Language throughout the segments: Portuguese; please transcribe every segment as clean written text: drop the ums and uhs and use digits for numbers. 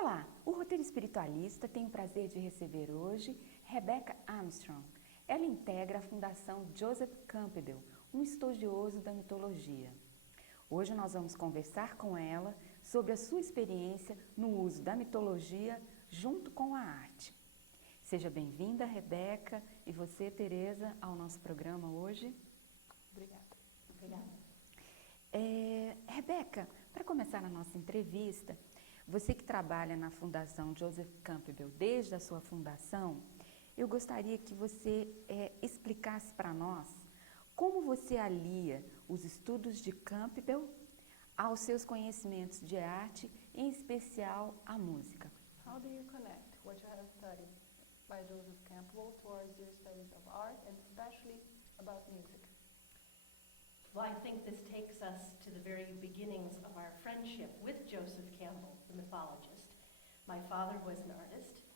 Olá, o Roteiro Espiritualista tem o prazer de receber hoje Rebecca Armstrong. Ela integra a Fundação Joseph Campbell, um estudioso da mitologia. Hoje nós vamos conversar com ela sobre a sua experiência no uso da mitologia junto com a arte. Seja bem-vinda, Rebecca, e você, Tereza, ao nosso programa hoje. Obrigada. Rebecca, para começar a nossa entrevista, você que trabalha na Fundação Joseph Campbell desde a sua fundação, eu gostaria que você explicasse para nós como você alia os estudos de Campbell aos seus conhecimentos de arte, em especial a música. How do you connect what you have studied by Joseph Campbell towards your studies of art and especially about music? Well, I think this takes us to the very beginnings of our friendship with Joseph Campbell, the mythologist. My father was an artist.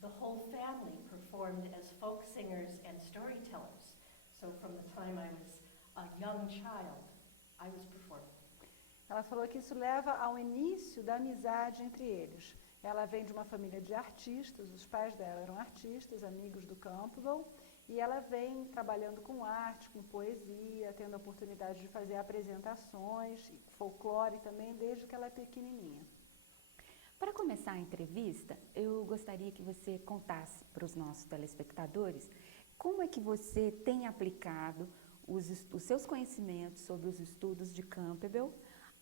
The whole family performed as folk singers and storytellers. So from the time I was a young child, I was performing. Ela falou que isso leva ao início da amizade entre eles. Ela vem de uma família de artistas, os pais dela eram artistas, amigos do Campbell, e ela vem trabalhando com arte, com poesia, tendo a oportunidade de fazer apresentações, folclore também, desde que ela é pequenininha. Para começar a entrevista, eu gostaria que você contasse para os nossos telespectadores como é que você tem aplicado os seus conhecimentos sobre os estudos de Campbell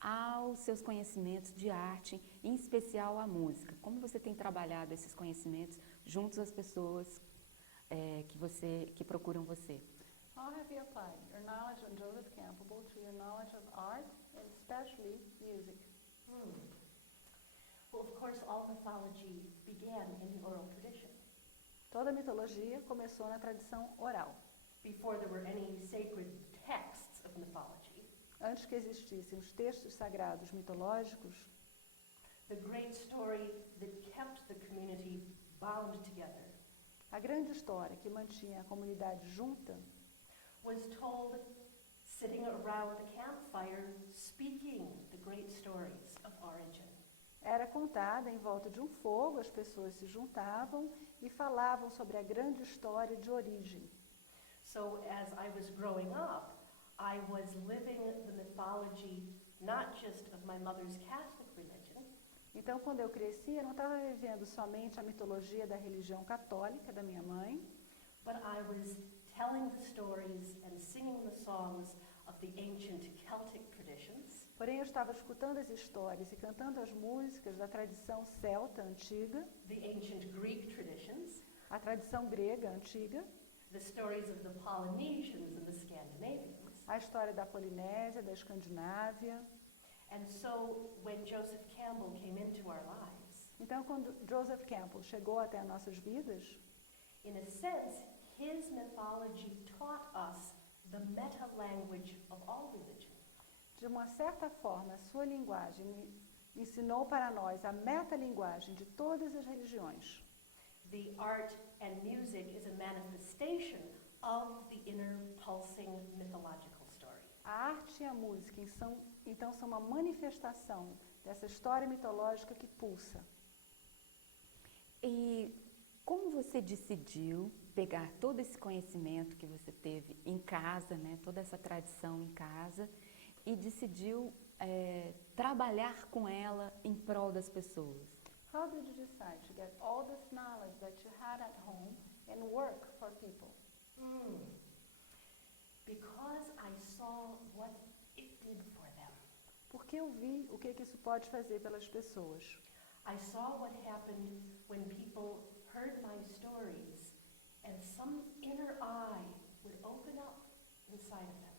aos seus conhecimentos de arte, em especial a música. Como você tem trabalhado esses conhecimentos juntos às pessoas que procuram você? How have you applied your knowledge of Joseph Campbell to your knowledge of art and especially music? Well, of course, all mythology began in the oral tradition. Toda a mitologia começou na tradição oral. Before there were any sacred texts of mythology, Antes que existissem os textos sagrados mitológicos, the great story that kept the community bound together a grande história que mantinha a comunidade junta was told sitting around the campfire, speaking the great stories of origin. era contada em volta de um fogo, as pessoas se juntavam e falavam sobre a grande história de origem. So as I was growing up, I was living the mythology not just of my mother's Catholic religion, Então, quando eu cresci, eu não estava vivendo somente a mitologia da religião católica da minha mãe, but I was telling the stories and singing the songs of the ancient Celtic traditions, porém eu estava escutando as histórias e cantando as músicas da tradição celta antiga, the ancient Greek traditions, a tradição grega antiga, the stories of the Polynesians and the Scandinavians. a história da Polinésia, da Escandinávia. And so when Joseph Campbell came into our lives, Então, quando Joseph Campbell chegou até as nossas vidas, in a sense, his mythology taught us the meta-language of all religion. de uma certa forma, a sua linguagem ensinou para nós a metalinguagem de todas as religiões. The art and music is a manifestation of the inner pulsing mythological story. A arte e a música, então, são uma manifestação dessa história mitológica que pulsa. E como você decidiu pegar todo esse conhecimento que você teve em casa, né, toda essa tradição em casa, e decidiu trabalhar com ela em prol das pessoas? How did you decide to get all this knowledge that you had at home and work for people? Because I saw what it did for them. Porque eu vi o que isso pode fazer pelas pessoas. I saw what happened when people heard my stories and some inner eye would open up inside of them.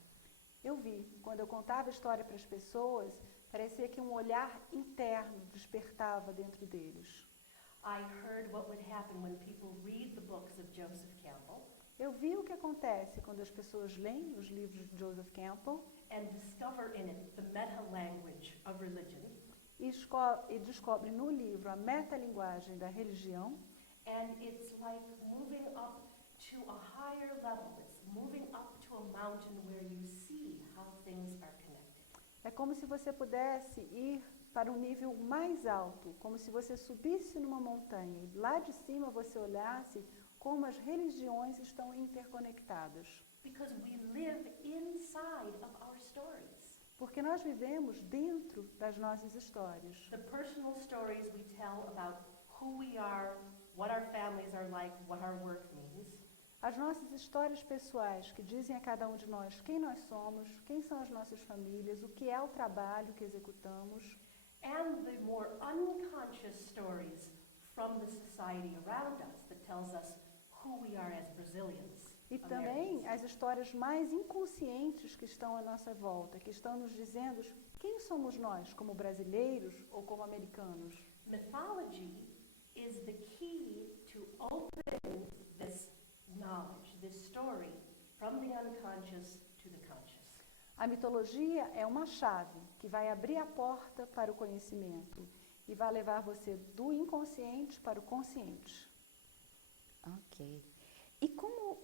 Eu vi, quando eu contava a história para as pessoas, parecia que um olhar interno despertava dentro deles. I heard what would happen when people read the books of Joseph Campbell Eu vi o que acontece quando as pessoas leem os livros de Joseph Campbell and discover in it the meta-language of religion. e descobrem no livro a metalinguagem da religião. And it's like moving up to a higher level. It's moving up to a mountain where you see how things are connected. É como se você pudesse ir para um nível mais alto, como se você subisse numa montanha e lá de cima você olhasse como as religiões estão interconectadas. Because we live inside of our stories. Porque nós vivemos dentro das nossas histórias. The personal stories we tell about who we are, what our families are like, what our work means. As nossas histórias pessoais que dizem a cada um de nós quem nós somos, quem são as nossas famílias, o que é o trabalho que executamos. And the more unconscious stories from the society around us that tells us who we are as Brazilians. E também as histórias mais inconscientes que estão à nossa volta, que estão nos dizendo quem somos nós como brasileiros ou como americanos. Mythology is the key to open this knowledge, this story, from the unconscious to the conscious. A mitologia é uma chave que vai abrir a porta para o conhecimento e vai levar você do inconsciente para o consciente. Ok. E como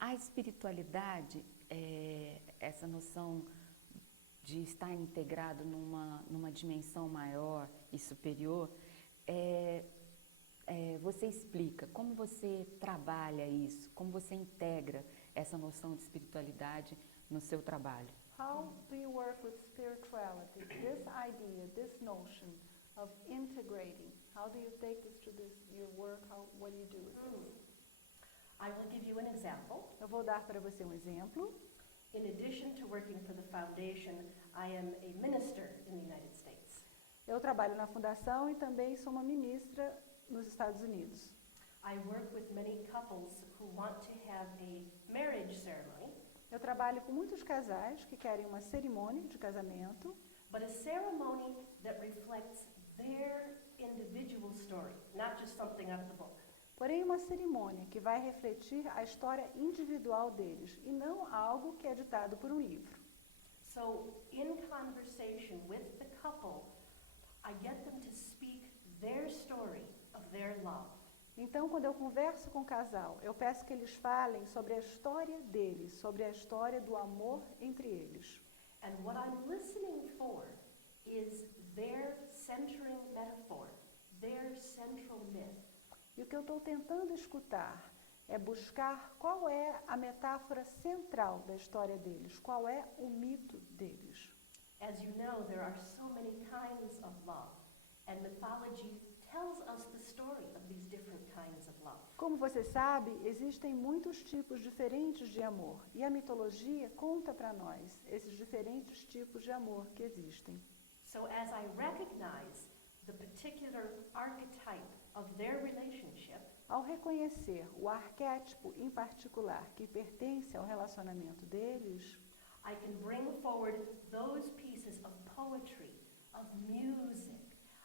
a espiritualidade, essa noção de estar integrado numa dimensão maior e superior, você explica como você trabalha isso, como você integra essa noção de espiritualidade no seu trabalho? How do you work with spirituality? This idea, this notion of integrating, how do you take this to your work? What do you do with this? I will give you an example. Eu vou dar para você um exemplo. In addition to working for the foundation, I am a minister in the United States. Eu trabalho na fundação e também sou uma ministra nos Estados Unidos. I work with many couples who want to have a marriage ceremony, Eu trabalho com muitos casais que querem uma cerimônia de casamento, but a ceremony that reflects their individual story, not just something out of the book. porém uma cerimônia que vai refletir a história individual deles e não algo que é ditado por um livro. So, in conversation with the couple, I get them to speak their story of their love. Então, quando eu converso com o casal, eu peço que eles falem sobre a história deles, sobre a história do amor entre eles. And what I'm listening for is their centering metaphor, their central myth. E o que eu estou tentando escutar é buscar qual é a metáfora central da história deles, qual é o mito deles. As you know, there are so many kinds of love, and mythology tells us the story of these different kinds of love. Como você sabe, existem muitos tipos diferentes de amor, e a mitologia conta para nós esses diferentes tipos de amor que existem. So as I recognize the particular archetype of their relationship, Ao reconhecer o arquétipo em particular que pertence ao relacionamento deles, I can bring forward those pieces of poetry, of music,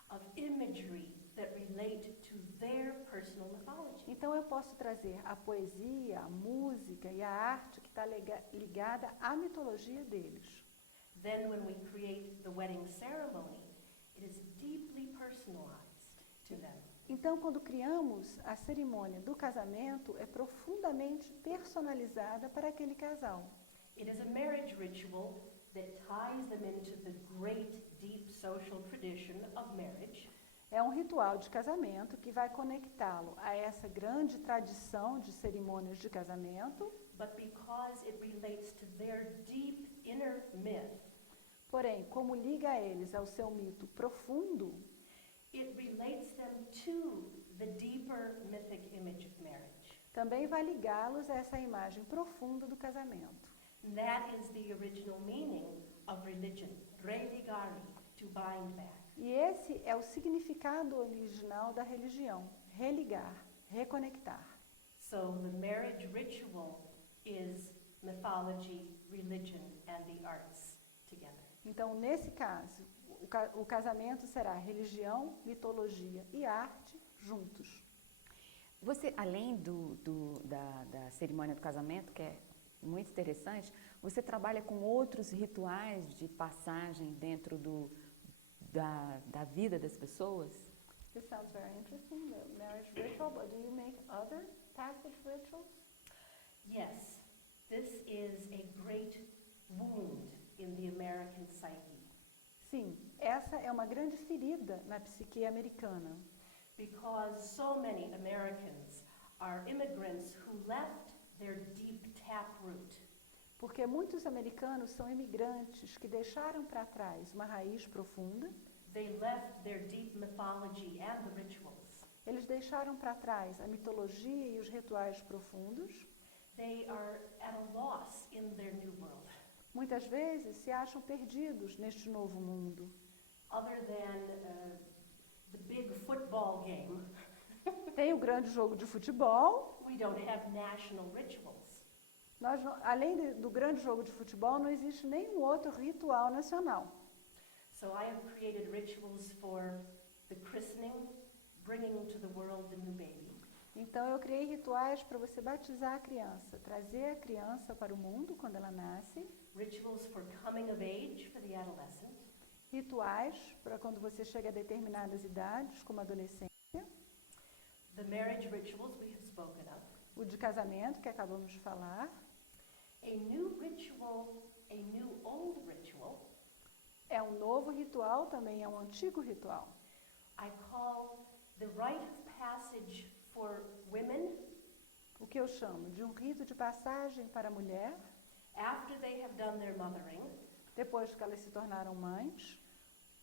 of imagery that relate to their personal mythology. então eu posso trazer a poesia, a música e a arte que está ligada à mitologia deles. Then when we create the wedding ceremony, it is deeply personalized to them. Então, quando criamos a cerimônia do casamento, é profundamente personalizada para aquele casal. It is a marriage ritual that ties them into the great, deep social tradition of marriage. É um ritual de casamento que vai conectá-lo a essa grande tradição de cerimônias de casamento, But because it relates to their deep inner myth, porém, como liga eles ao seu mito profundo, it relates them to the deeper mythic image of marriage. também vai ligá-los a essa imagem profunda do casamento. And that is the original meaning of religion, religare, to bind back. E esse é o significado original da religião, religar, reconectar. So the marriage ritual is mythology, religion, and the arts together. Então, nesse caso, o casamento será religião, mitologia e arte juntos. Você, além da cerimônia do casamento, que é muito interessante, você trabalha com outros rituais de passagem dentro da vida das pessoas? This sounds very interesting, the marriage ritual, but do you make other passage rituals? Yes, this is a great wound in the American psyche. Sim, essa é uma grande ferida na psique americana, because so many Americans are immigrants who left their deep taproot. porque muitos americanos são imigrantes que deixaram para trás uma raiz profunda, They left their deep mythology and the rituals. eles deixaram para trás a mitologia e os rituais profundos, They are at a loss in their new world, muitas vezes se acham perdidos neste novo mundo. other than the big football game. Tem o grande jogo de futebol, We don't have national rituals. além do grande jogo de futebol, não existe nenhum outro ritual nacional. So I have created rituals for the christening, bringing to the world the new baby. Então eu criei rituais para você batizar a criança, trazer a criança para o mundo quando ela nasce, Rituals for coming of age for the adolescent. rituais para quando você chega a determinadas idades, como adolescência, The marriage rituals we have spoken of. o de casamento, que acabamos de falar, A new ritual, a new old ritual, é um novo ritual, também é um antigo ritual. I call the rite of passage for women O que eu chamo de um rito de passagem para a mulher, after they have done their mothering. depois que elas se tornaram mães.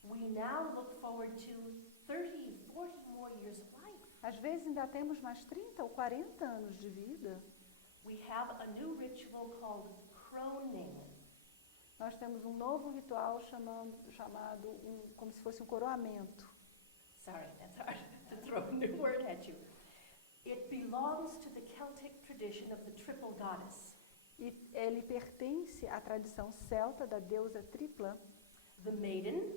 We now look forward to 30, 40 more years of life. Às vezes ainda temos mais 30 ou 40 anos de vida. We have a new ritual called croning. Nós temos um novo ritual chamado como se fosse um coroamento. Sorry, that's hard to throw a new word at you. It belongs to the Celtic tradition of the triple goddess, E ele pertence à tradição celta da deusa tripla. the maiden,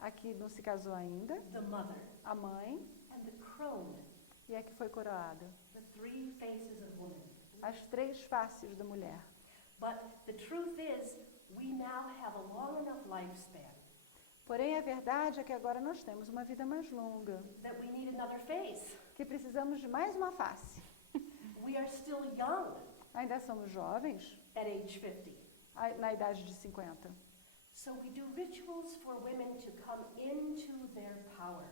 A que não se casou ainda, the mother, a mãe and the crone, e a que foi coroada. the three faces of woman. As três faces da mulher. But the truth is, we now have a long enough lifespan Porém, a verdade é que agora nós temos uma vida mais longa, that we need another face. que precisamos de mais uma face. We are still young Ainda somos jovens, at age 50. na idade de 50. So we do rituals for women to come into their power.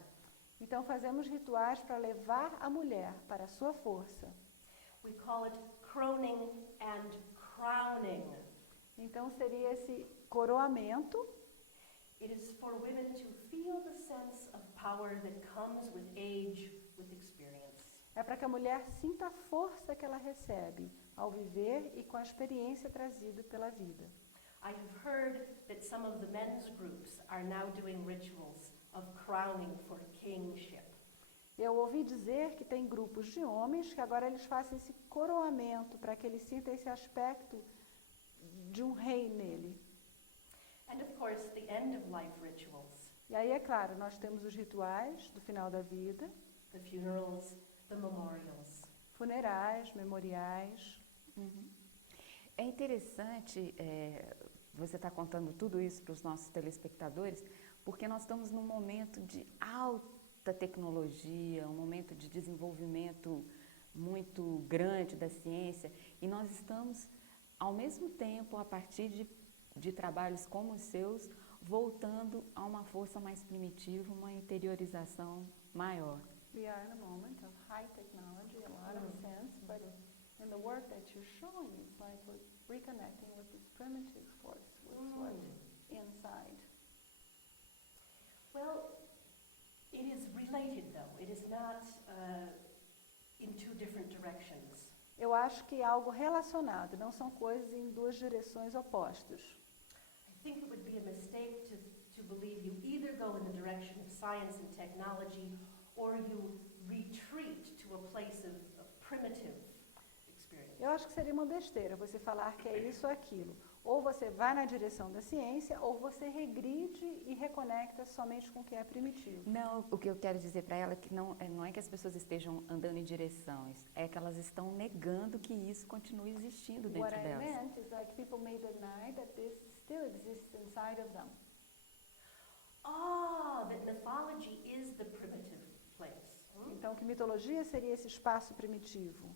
Então fazemos rituais para levar a mulher para a sua força. We call it croning and crowning. Então seria esse coroamento. It is for women to feel the sense of power that comes with age, with experience. É para que a mulher sinta a força que ela recebe ao viver e com a experiência trazida pela vida. I have heard that some of the men's groups are now doing rituals of crowning for kingship. Eu ouvi dizer que tem grupos de homens que agora eles fazem esse coroamento para que eles sintam esse aspecto de um rei nele. And of course, the end of life rituals, E aí, é claro, nós temos os rituais do final da vida, the funerals, the memorials. funerais, memoriais. É interessante você estar contando tudo isso para os nossos telespectadores, porque nós estamos num momento de alta tecnologia, um momento de desenvolvimento muito grande da ciência, e nós estamos, ao mesmo tempo, a partir de trabalhos como os seus, voltando a uma força mais primitiva, uma interiorização maior. We are in a moment of high technology, a lot of sense, but in the work that you're showing, it's like we're reconnecting with this primitive force, with what's inside. Well, it is related though. It is not in two different directions. Eu acho que é algo relacionado, não são coisas em duas direções opostas. I think it would be a mistake to believe you either go in the direction of science and technology or you retreat to a place of primitive experience. Eu acho que seria uma besteira você falar que é isso ou aquilo. Ou você vai na direção da ciência, ou você regride e reconecta somente com o que é primitivo. Não, o que eu quero dizer para ela é que não é que as pessoas estejam andando em direções, é que elas estão negando que isso continue existindo dentro What I delas. meant is like people may deny that this still exists inside of them. Ah, that mythology is the primitive place. Então, que mitologia seria esse espaço primitivo?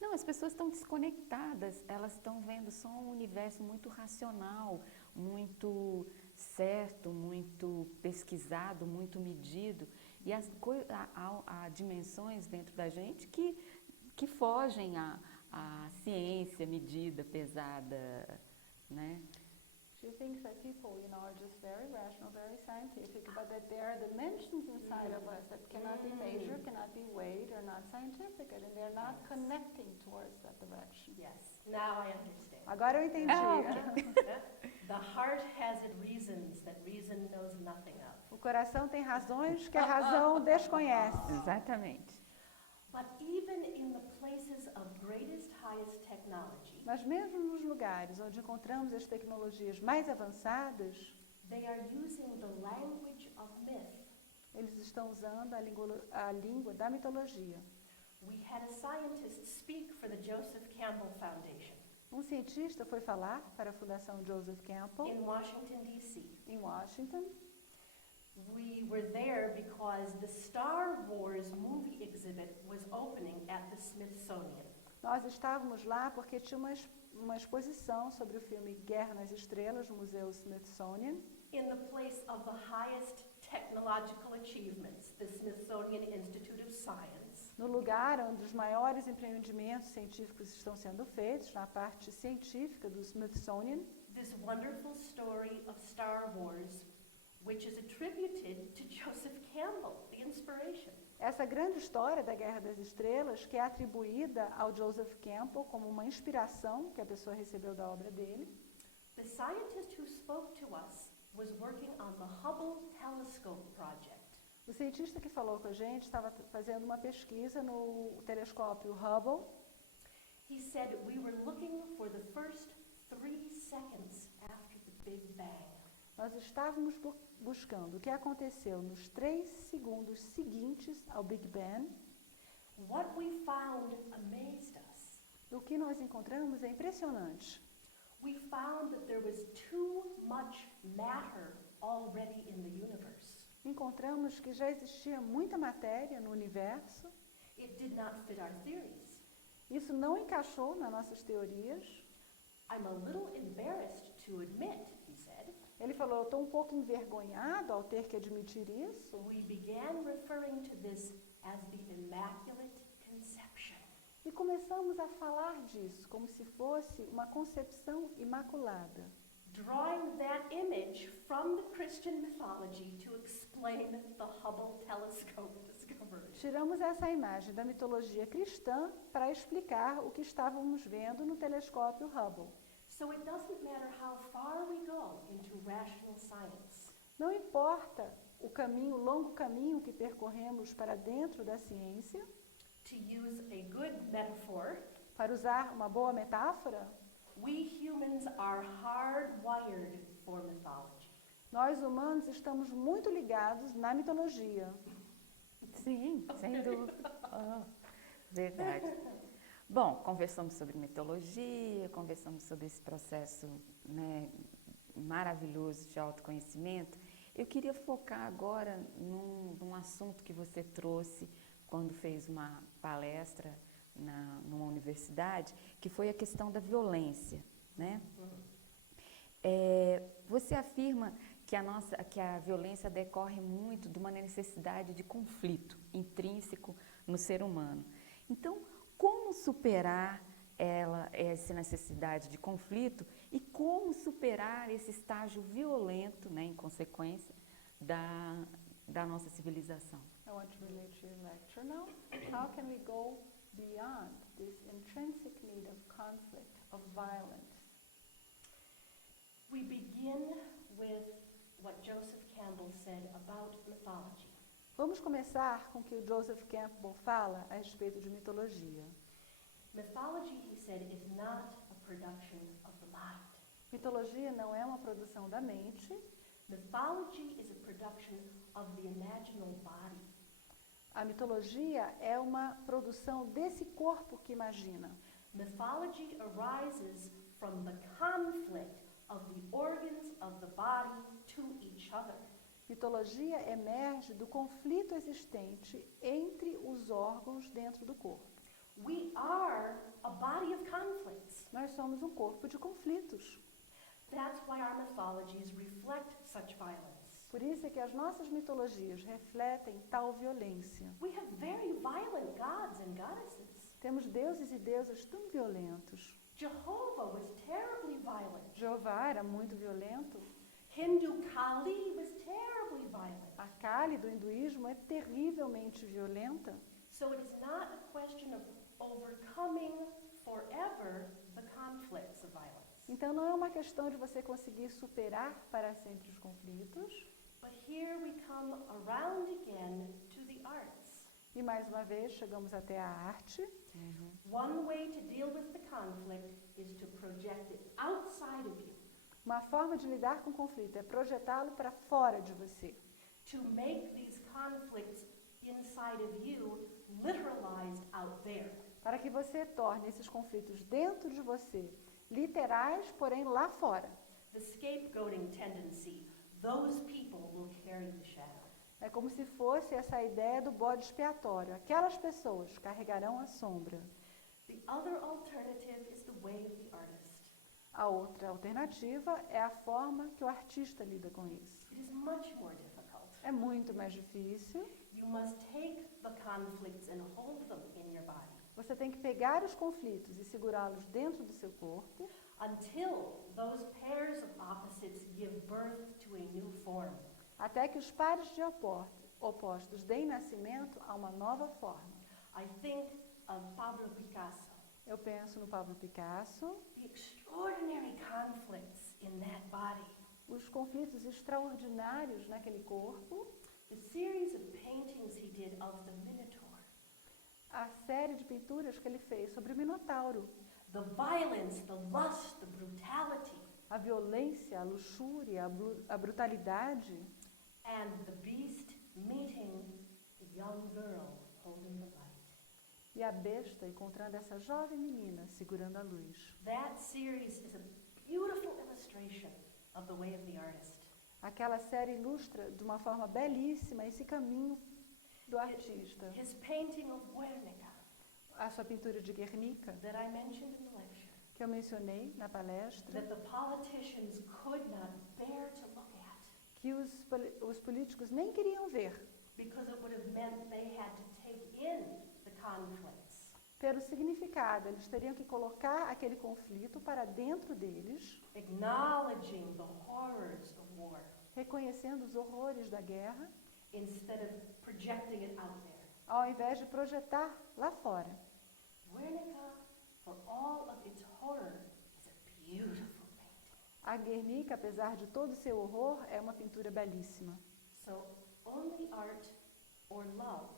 Não, as pessoas estão desconectadas, elas estão vendo só um universo muito racional, muito certo, muito pesquisado, muito medido, e há dimensões dentro da gente que fogem à ciência medida, pesada, né? She thinks that people, are just very rational, very scientific, but that there are dimensions inside of us that cannot be measured, cannot be weighed, or not scientific, and they're not connecting towards that direction. Yes, now I understand. Agora eu entendi. The heart has its reasons that reason knows nothing of. O coração tem razões que a razão desconhece. Exatamente. But even in the places of greatest, highest technology, Mas mesmo nos lugares onde encontramos as tecnologias mais avançadas, they are using the language of myth. eles estão usando a língua da mitologia. We had a scientist speak for the Joseph Campbell Foundation Um cientista foi falar para a Fundação Joseph Campbell, in Washington, D.C. em Washington. We were there because the Star Wars movie exhibit was opening at the Smithsonian. Nós estávamos lá porque tinha uma exposição sobre o filme Guerra nas Estrelas no Museu Smithsonian, In the place of the highest technological achievements, the Smithsonian Institute of Science, no lugar onde os maiores empreendimentos científicos estão sendo feitos, na parte científica do Smithsonian. this wonderful story of Star Wars, which is attributed to Joseph Campbell, the inspiration. Essa grande história da Guerra das Estrelas, que é atribuída ao Joseph Campbell como uma inspiração que a pessoa recebeu da obra dele. The scientist who spoke to us was working on the Hubble Telescope project. O cientista que falou com a gente estava fazendo uma pesquisa no telescópio Hubble. He said we were looking for the first 3 seconds after the Big Bang. Nós estávamos buscando o que aconteceu nos 3 segundos seguintes ao Big Bang. What we found amazed us. O que nós encontramos é impressionante. We found that there was too much matter already in the universe. Encontramos que já existia muita matéria no universo. It did not fit our theories. Isso não encaixou nas nossas teorias. I'm a little embarrassed to admit, he said. Ele falou, eu estou um pouco envergonhado ao ter que admitir isso. We began referring to this as the Immaculate Conception. E começamos a falar disso como se fosse uma concepção imaculada. Drawing that image from the Christian mythology to explain the Hubble telescope discovery. Tiramos essa imagem da mitologia cristã para explicar o que estávamos vendo no telescópio Hubble. So it doesn't matter how far we go into rational science. Não importa o longo caminho que percorremos para dentro da ciência, To use a good metaphor, para usar uma boa metáfora, we humans are hardwired for mythology. nós humanos estamos muito ligados na mitologia. Sim, sem dúvida. Verdade. Bom, conversamos sobre mitologia, conversamos sobre esse processo, né, maravilhoso de autoconhecimento. Eu queria focar agora num assunto que você trouxe quando fez uma palestra numa universidade, que foi a questão da violência, né? Você afirma que a violência decorre muito de uma necessidade de conflito intrínseco no ser humano. Então, como superar essa necessidade de conflito e como superar esse estágio violento, né, em consequência, da nossa civilização? I want to relate to your lecture now. How can we go beyond this intrinsic need of conflict, of violence? We begin with what Joseph Campbell said about mythology. Vamos começar com o que o Joseph Campbell fala a respeito de mitologia. Mythology, he said, is not a production of the mind. Mitologia não é uma produção da mente. Mythology is a production of the imaginal body. A mitologia é uma produção desse corpo que imagina. Mythology arises from the conflict of the organs of the body to each other. Mitologia emerge do conflito existente entre os órgãos dentro do corpo. We are a body of conflicts. Nós somos um corpo de conflitos. That's why our mythologies reflect such violence. Por isso é que as nossas mitologias refletem tal violência. We have very violent gods and goddesses. Temos deuses e deusas tão violentos. Jehovah was terribly violent. Jeová era muito violento. Hindu Kali was terribly violent. A Kali do hinduísmo é terrivelmente violenta. So it is not a question of overcoming forever the conflicts of violence. Então não é uma questão de você conseguir superar para sempre os conflitos. But here we come around again to the arts. E mais uma vez chegamos até a arte. One way to deal with the conflict is to project it outside of you, Uma forma de lidar com o conflito é projetá-lo para fora de você. to make these conflicts inside of you literalized out there. Para que você torne esses conflitos dentro de você literais, porém lá fora. The scapegoating tendency, those people will carry the shadow. É como se fosse essa ideia do bode expiatório. Aquelas pessoas carregarão a sombra. The other alternative is the way of the artist. A outra alternativa é a forma que o artista lida com isso. It is much more difficult. É muito mais difícil. You must take the conflicts and hold them in your body Você tem que pegar os conflitos e segurá-los dentro do seu corpo until those pairs of opposites give birth to a new form. até que os pares de opostos deem nascimento a uma nova forma. I think of Pablo Picasso, Eu penso no Pablo Picasso, the extraordinary conflicts in that body, os conflitos extraordinários naquele corpo, the series of paintings he did of the Minotaur, a série de pinturas que ele fez sobre o Minotauro, the violence, the lust, the brutality, a violência, a luxúria, a brutalidade, and the beast meeting the young girl holding the light. e a besta encontrando essa jovem menina segurando a luz. That series is a beautiful illustration of the way of the artist. Aquela série ilustra de uma forma belíssima esse caminho do artista. His painting of Guernica A sua pintura de Guernica, that I mentioned in the lecture, que eu mencionei na palestra, that the politicians could not bear to look at que os políticos nem queriam ver, because it would have meant they had to take in the conflicts, pelo significado. Eles teriam que colocar aquele conflito para dentro deles, acknowledging the horrors of war reconhecendo os horrores da guerra, instead of projecting it out there. ao invés de projetar lá fora. Guernica, for all of its horror, is a beautiful painting. A Guernica, apesar de todo o seu horror, é uma pintura belíssima. So only art or love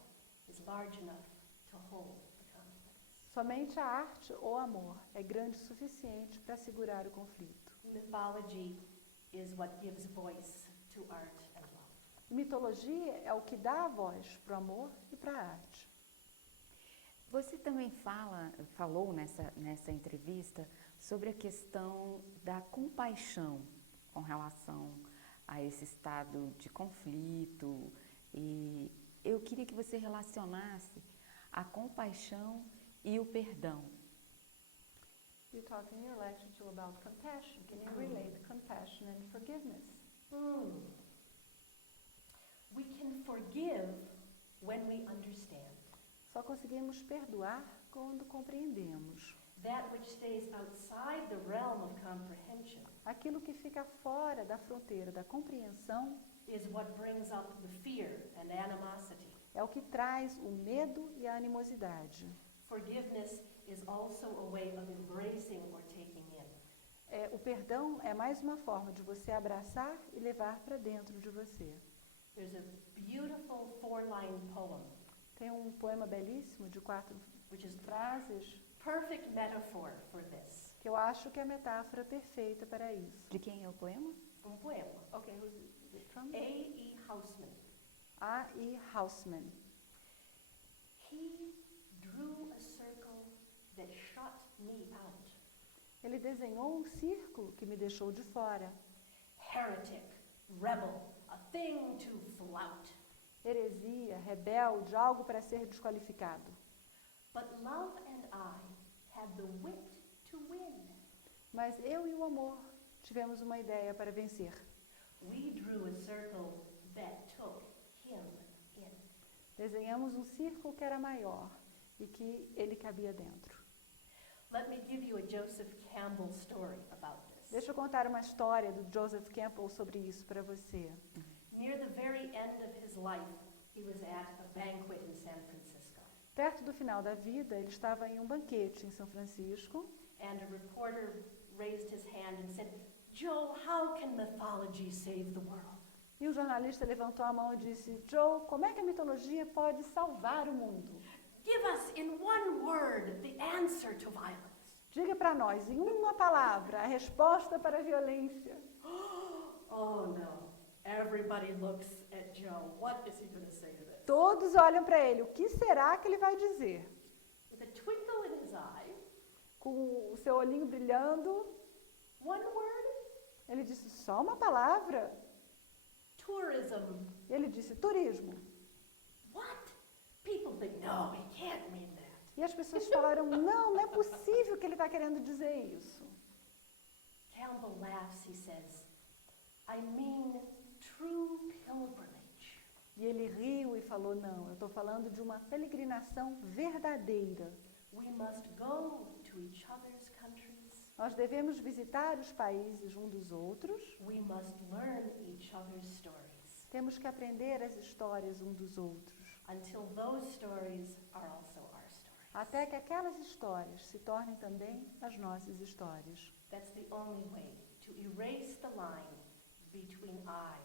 is large enough to hold the conflicts. Somente a arte ou amor é grande o suficiente para segurar o conflito. Mythology is what gives voice to art and love. Mitologia é o que dá a voz para o amor e para a arte. Você também falou nessa entrevista sobre a questão da compaixão com relação a esse estado de conflito, e eu queria que você relacionasse a compaixão e o perdão. You talked in your lecture too about compassion. Can you relate compassion and forgiveness? We can forgive when we understand. Só conseguimos perdoar quando compreendemos. That which stays outside the realm of comprehension Aquilo que fica fora da fronteira da compreensão is what brings up the fear and animosity. é o que traz o medo e a animosidade. Forgiveness is also a way of embracing or taking in. O perdão é mais uma forma de você abraçar e levar para dentro de você. There's a beautiful 4-line poem, Tem um poema belíssimo de 4 which is the frases perfect metaphor for this. que eu acho que é a metáfora perfeita para isso. De quem é o poema? Um poema. Ok, who's it from? A.E. Housman. A.E. Housman. He drew a circle that shut me out. Ele desenhou um círculo que me deixou de fora. Heretic, rebel, a thing to flout. Heresia, rebelde, algo para ser desqualificado. But love and I had the wit to win. Mas eu e o amor tivemos uma ideia para vencer. We drew a circle that took him in. Desenhamos um círculo que era maior e que ele cabia dentro. Let me give you a Joseph Campbell story about this. Deixa eu contar uma história do Joseph Campbell sobre isso para você. Near the very end of his life, he was at a banquet in San Francisco, Perto do final da vida, ele estava em um banquete em São Francisco and a reporter raised his hand and said, "Joe, how can mythology save the world?" e um jornalista levantou a mão e disse: Joe, como é que a mitologia pode salvar o mundo? Give us in one word the answer to violence. Diga para nós, em uma palavra, a resposta para a violência. Oh no. Everybody looks at Joe. What is he going to say to this? Todos olham para ele. O que será que ele vai dizer? With a twinkle in his eye, Com o seu olhinho brilhando, one word, ele disse só uma palavra. tourism. Ele disse turismo. What? People think, no, he can't mean that. E as pessoas falaram, não é possível que ele está querendo dizer isso. Campbell laughs, he says, I mean true pilgrimage. E ele riu e falou, não, eu estou falando de uma peregrinação verdadeira. We must go to each other's countries. Nós devemos visitar os países um dos outros. We must learn each other's stories Temos que aprender as histórias um dos outros. until those stories are also our stories. Até que aquelas histórias se tornem também as nossas histórias. That's the only way to erase the line between I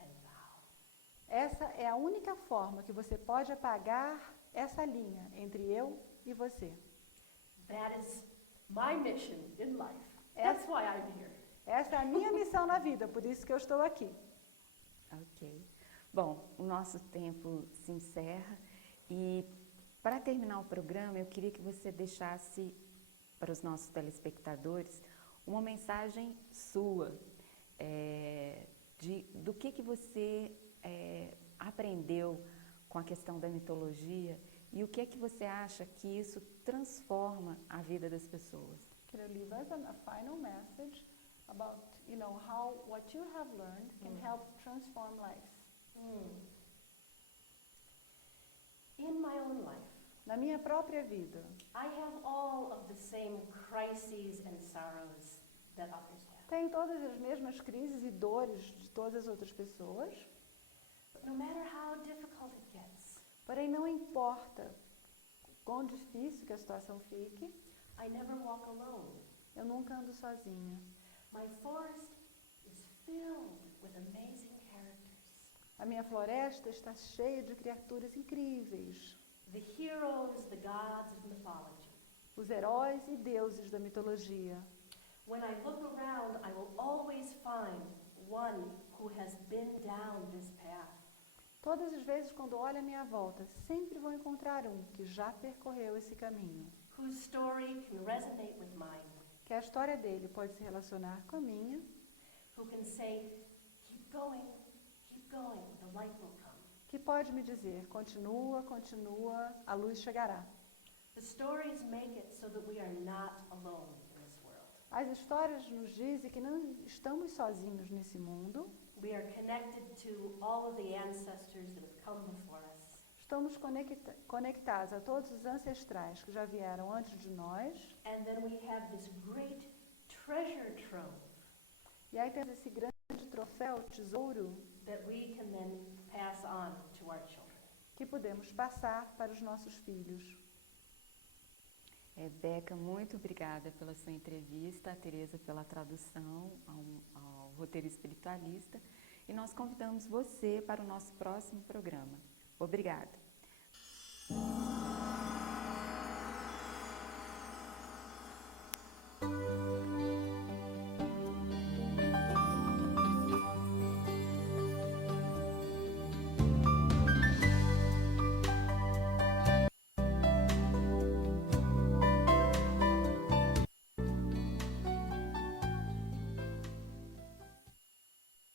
and thou. Essa é a única forma que você pode apagar essa linha entre eu e você. That is my mission in life. That's why I'm here. Essa é a minha missão na vida, por isso que eu estou aqui. Ok. Bom, o nosso tempo se encerra e para terminar o programa eu queria que você deixasse para os nossos telespectadores uma mensagem sua do que você aprendeu com a questão da mitologia e o que é que você acha que isso transforma a vida das pessoas. Can you leave us a final message about, how what you have learned can help transform lives? In my own life, Na minha própria vida, I have all of the same crises and sorrows that others have. tenho todas as mesmas crises e dores de todas as outras pessoas, But no matter how difficult it gets, porém não importa quão difícil que a situação fique, I never walk alone. eu nunca ando sozinha. My forest is filled with amazing characters. A minha floresta está cheia de criaturas incríveis, The heroes, the gods of mythology. os heróis e deuses da mitologia. When I look around, I will always find one who has been down this path. Todas as vezes quando olho à minha volta, sempre vou encontrar um que já percorreu esse caminho, Whose story can resonate with mine, que a história dele pode se relacionar com a minha, who can say, keep going, the light will come. que pode me dizer, continua, continua, a luz chegará. The stories make it so that we are not alone in this world. As histórias nos dizem que não estamos sozinhos nesse mundo, We are connected to all of the ancestors that have come before us. estamos conectados a todos os ancestrais que já vieram antes de nós, And then we have this great treasure trove e aí temos esse grande troféu, tesouro, that we can then pass on to our children. que podemos passar para os nossos filhos. Beca, muito obrigada pela sua entrevista, a Tereza pela tradução ao roteiro espiritualista e nós convidamos você para o nosso próximo programa. Obrigada.